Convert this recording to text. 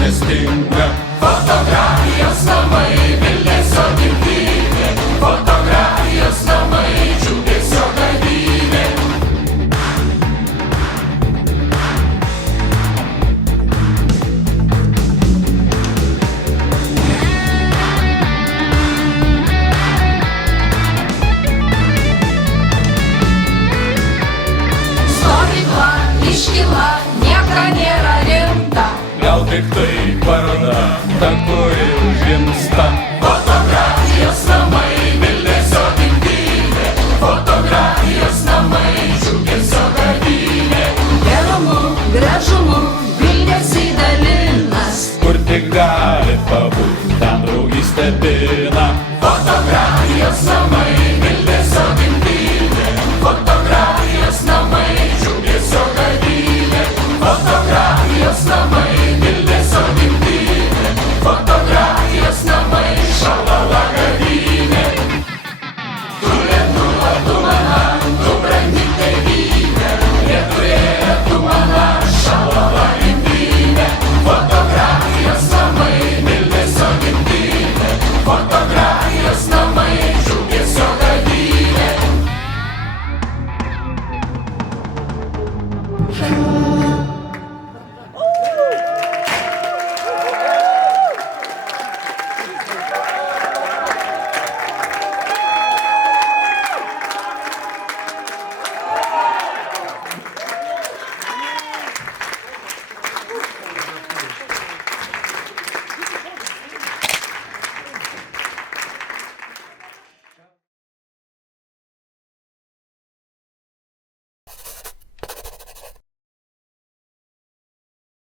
nestinga. Fotografijos namai, Vilniaus gimtinė. Fotografijos namai, džiugesio gadynė. Stovykla, iškyla, nieka nėra rimta. Gal tik tai paroda, ta kuri užgimsta. Fotografijos namai, Vilniaus gimtinė. Fotografijos namai, džiugesio gadynė. Gerumu, gražumu, Vilnius įdalinas. Kur tik gali pabūt, ten draugystė pina. Fotografijos namai, Vilniaus gimtinė. Fotografijos namai, džiugesio gadynė. Fotografijos namai, Vilniaus gimtinė. Fotografijos namai, šalala gadynė. Tu Lietuva, tu mana, tu brangi tėvynė. Lietuvėje tu mana, šalala gimtinė. Fotografijos namai, Vilniaus gimtinė. Fotografijos namai, džiugesio gadynė.